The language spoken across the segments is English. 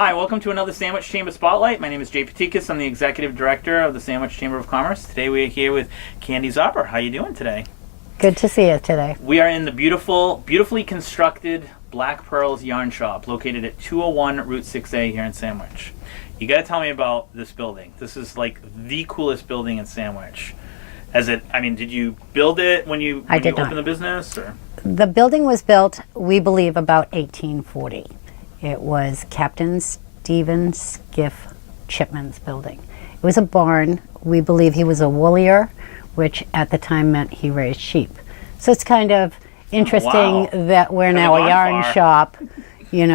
Hi, welcome to another Sandwich Chamber Spotlight. My name is Jay Patikas. I'm the Executive Director of the Sandwich Chamber of Commerce. Today we are here with Candy Zopper. How are you doing today? Good to see you today. We are in the beautifully constructed Black Pearls Yarn Shop located at 201 Route 6A here in Sandwich. You got to tell me about this building. This is like the coolest building in Sandwich. Did you build it when you opened the business? Or? The building was built, we believe, about 1840. It was Captain Stephen Skiff Chipman's building. It was a barn. We believe he was a woolier, which at the time meant he raised sheep. So it's kind of interesting that we're now a yarn shop,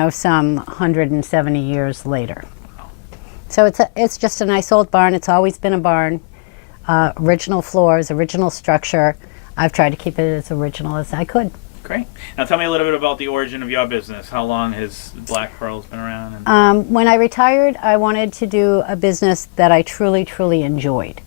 some 170 years later. So it's just a nice old barn. It's always been a barn. Original floors, original structure. I've tried to keep it as original as I could. Great. Now tell me a little bit about the origin of your business. How long has Black Pearls been around? When I retired, I wanted to do a business that I truly, truly enjoyed.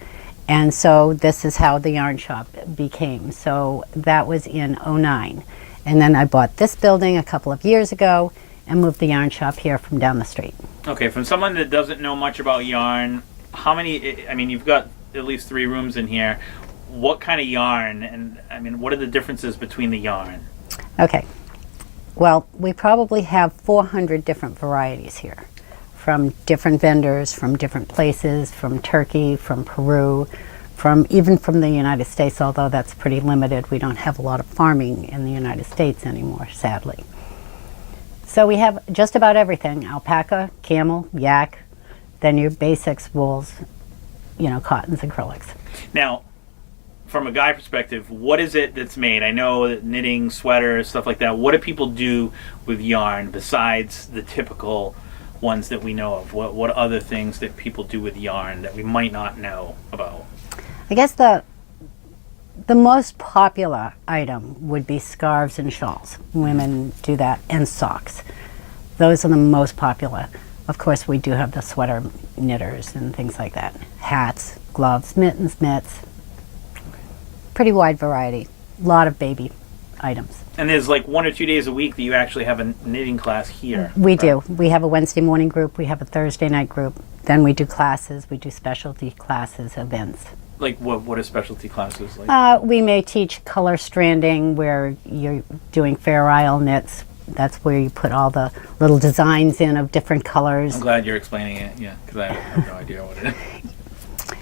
And so this is how the yarn shop became. So that was in '09. And then I bought this building a couple of years ago and moved the yarn shop here from down the street. Okay, from someone that doesn't know much about yarn, you've got at least 3 rooms in here. What kind of yarn, and what are the differences between the yarn? Okay. Well, we probably have 400 different varieties here, from different vendors, from different places, from Turkey, from Peru, even from the United States, although that's pretty limited. We don't have a lot of farming in the United States anymore, sadly. So we have just about everything: alpaca, camel, yak, then your basics, wools, cottons, acrylics. Now, from a guy perspective, what is it that's made? I know that knitting, sweaters, stuff like that. What do people do with yarn besides the typical ones that we know of? What other things that people do with yarn that we might not know about? I guess the most popular item would be scarves and shawls. Women do that, and socks. Those are the most popular. Of course, we do have the sweater knitters and things like that. Hats, gloves, mittens, mitts. Pretty wide variety. A lot of baby items. And there's like 1 or 2 days a week that you actually have a knitting class here. We do. We have a Wednesday morning group. We have a Thursday night group. Then we do classes. We do specialty classes, events. Like what are specialty classes like? We may teach color stranding, where you're doing Fair Isle knits. That's where you put all the little designs in of different colors. I'm glad you're explaining it, yeah, because I have no idea what it is.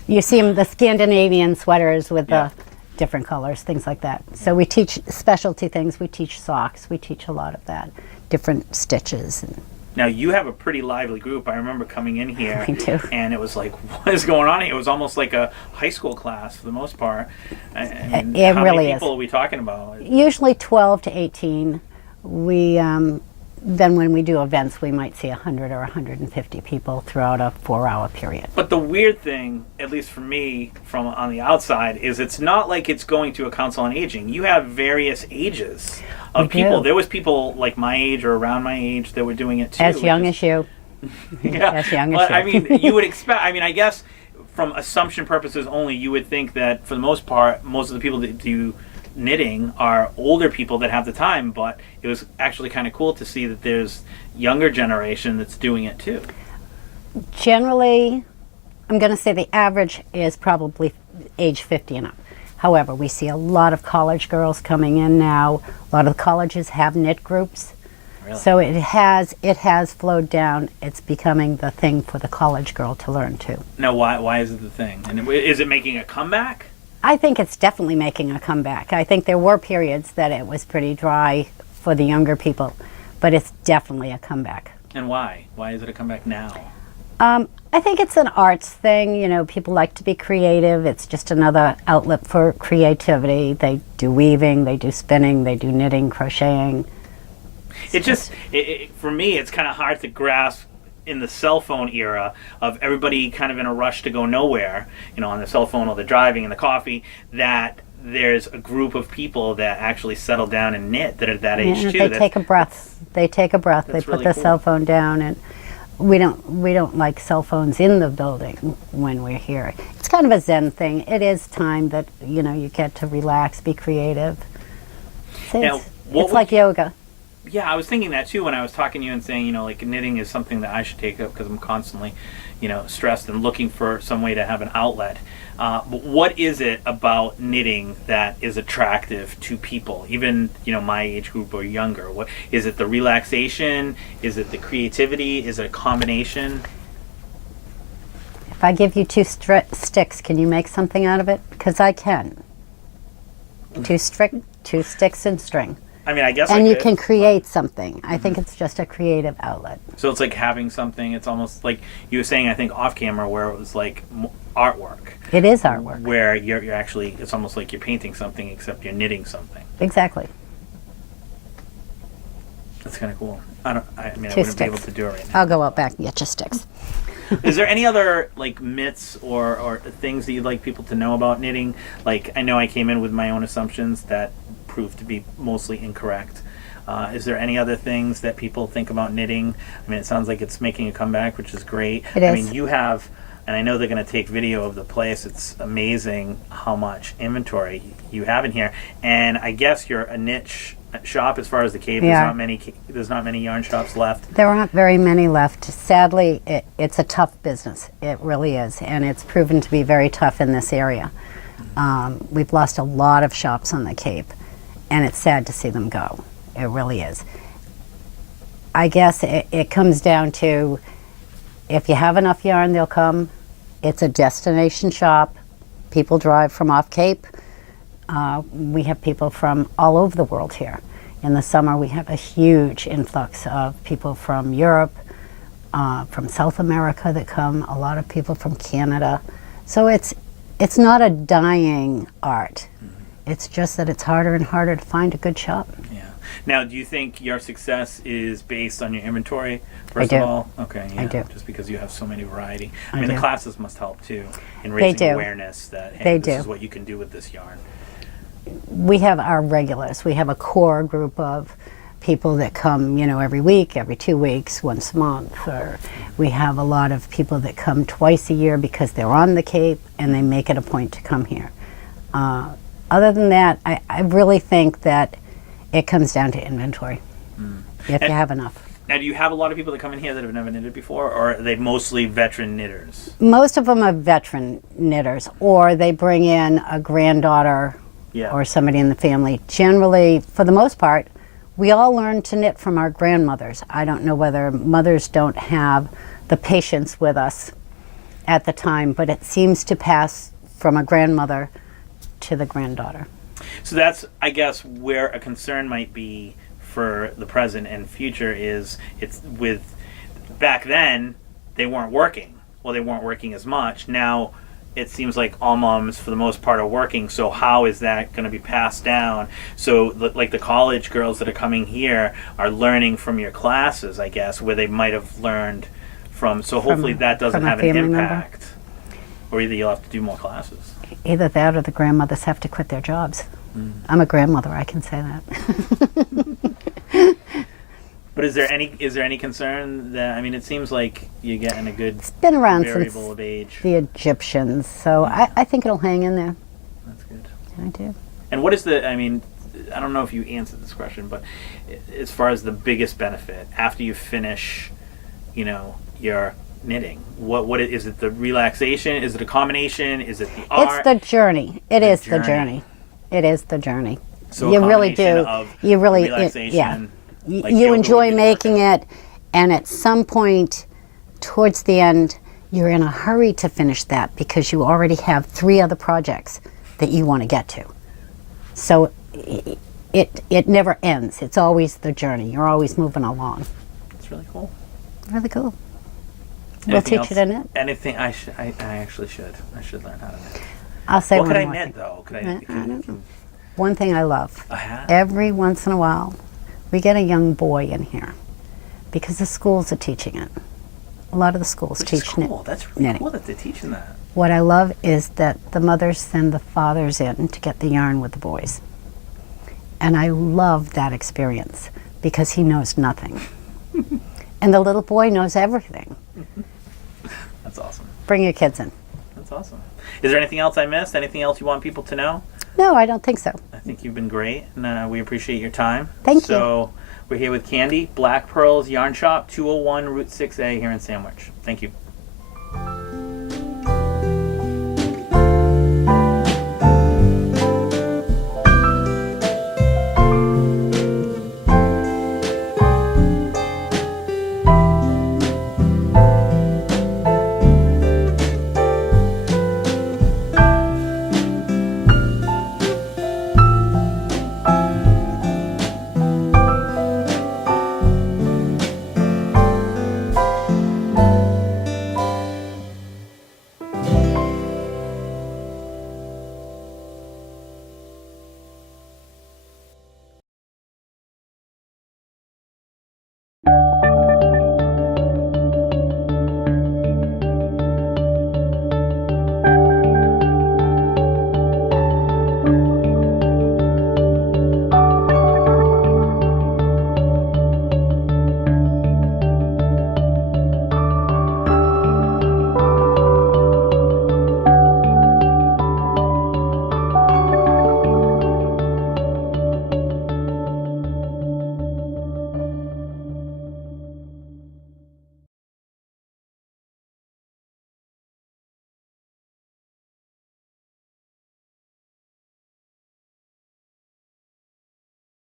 You see the Scandinavian sweaters with the different colors, things like that. So we teach specialty things. We teach socks. We teach a lot of that, different stitches. Now, you have a pretty lively group. I remember coming in here, Me too. And it was like, what is going on here? It was almost like a high school class for the most part. It how really many is. people are we talking about? Usually 12 to 18. Then when we do events, we might see 100 or 150 people throughout a 4-hour period. But the weird thing, at least for me, from on the outside, is it's not like it's going to a council on aging. You have various ages of people. There was people like my age or around my age that were doing it too. As young as you. Yeah. As young as you. You would expect, I guess from assumption purposes only, you would think that for the most part, most of the people that do knitting are older people that have the time, but it was actually kind of cool to see that there's younger generation that's doing it too. Generally, I'm going to say the average is probably age 50 and up. However, we see a lot of college girls coming in now. A lot of the colleges have knit groups. Really? So it has flowed down. It's becoming the thing for the college girl to learn too. Now, why is it the thing? And is it making a comeback? I think it's definitely making a comeback. I think there were periods that it was pretty dry for the younger people, but it's definitely a comeback. And why? Why is it a comeback now? I think it's an arts thing. People like to be creative. It's just another outlet for creativity. They do weaving, they do spinning, they do knitting, crocheting. For me, it's kind of hard to grasp in the cell phone era of everybody kind of in a rush to go nowhere, on the cell phone or the driving and the coffee, that there's a group of people that actually settle down and knit that are that age too. They take a breath. They put really the cool. cell phone down, and we don't like cell phones in the building when we're here. It's kind of a Zen thing. It is time that you get to relax, be creative. It's like yoga. Yeah, I was thinking that too when I was talking to you and saying, like knitting is something that I should take up because I'm constantly, stressed and looking for some way to have an outlet. But what is it about knitting that is attractive to people, even my age group or younger? What is it? The relaxation? Is it the creativity? Is it a combination? If I give you two sticks, can you make something out of it? Because I can. Two sticks and string. I mean, I guess. And I you could, can create something. I think it's just a creative outlet. So it's like having something. It's almost like you were saying, I think off camera, where it was like artwork. It is artwork. Where you're actually, it's almost like you're painting something, except you're knitting something. Exactly. That's kind of cool. I mean, I Two wouldn't be sticks. able to do it right now. I'll go out back and get your sticks. Is there any other like myths or things that you'd like people to know about knitting? Like, I know I came in with my own assumptions that proved to be mostly incorrect. Is there any other things that people think about knitting? I mean, it sounds like it's making a comeback, which is great. It I is. mean, you have, and I know they're going to take video of the place. It's amazing how much inventory you have in here. And I guess you're a niche shop as far as the Cape. Yeah. There's not many yarn shops left. There aren't very many left. Sadly, it's a tough business. It really is. And it's proven to be very tough in this area. We've lost a lot of shops on the Cape, and it's sad to see them go. It really is. I guess it comes down to if you have enough yarn, they'll come. It's a destination shop. People drive from off Cape. We have people from all over the world here. In the summer, we have a huge influx of people from Europe, from South America that come, a lot of people from Canada. So it's not a dying art. It's just that it's harder and harder to find a good shop. Yeah. Now, do you think your success is based on your inventory, first do. of all? Okay, yeah. I do. Just because you have so many variety. I I mean, the do. classes must help too in raising do. awareness that, hey, They this do. is what you can do with this yarn. We have our regulars. We have a core group of people that come, every week, every 2 weeks, once a month. Or we have a lot of people that come twice a year because they're on the Cape and they make it a point to come here. Other than that, I really think that it comes down to inventory, if you have enough. Now, do you have a lot of people that come in here that have never knitted before, or are they mostly veteran knitters? Most of them are veteran knitters, or they bring in a granddaughter Yeah. or somebody in the family. Generally, for the most part, we all learn to knit from our grandmothers. I don't know whether mothers don't have the patience with us at the time, but it seems to pass from a grandmother to the granddaughter. So that's, I guess, where a concern might be for the present and future is it's with back then they weren't working. Well, they weren't working as much. Now it seems like all moms for the most part are working. So how is that going to be passed down? So like the college girls that are coming here are learning from your classes, I guess, where they might have learned from. So hopefully that doesn't from a have an family member? impact. Or either you'll have to do more classes. Either that or the grandmothers have to quit their jobs. I'm a grandmother, I can say that. But is there any concern that, I mean, it seems like you're getting a good It's been around variable since of age. the Egyptians, so I think it'll hang in there. That's good. I do. And what is the, I mean, I don't know if you answered this question, but as far as the biggest benefit after you finish, your knitting, what is it? The relaxation? Is it a combination? Is it the art? It's the journey. It The is the journey. journey. It is the journey. So a you really combination do. of You really, relaxation, yeah. like You yoga enjoy would be the making workout. it, and at some point, towards the end, you're in a hurry to finish that because you already have 3 other projects that you want to get to. So it never ends. It's always the journey. You're always moving along. It's really cool. Really cool. We'll Anything teach you else? to knit. Anything I actually should. I should learn how to knit. I'll say What one could I more knit thing. though? Could I I? don't know. One thing I love. A hat? Every once in a while, we get a young boy in here because the schools are teaching it. A lot of the schools Which is teach cool. That's really knitting. cool that they're teaching that. What I love is that the mothers send the fathers in to get the yarn with the boys. And I love that experience because he knows nothing. And the little boy knows everything. That's awesome. Bring your kids in. That's awesome. Is there anything else I missed? Anything else you want people to know? No, I don't think so. I think you've been great, and we appreciate your time. Thank you. So We're here with Candy, Black Pearls Yarn Shop, 201 Route 6A here in Sandwich. Thank you.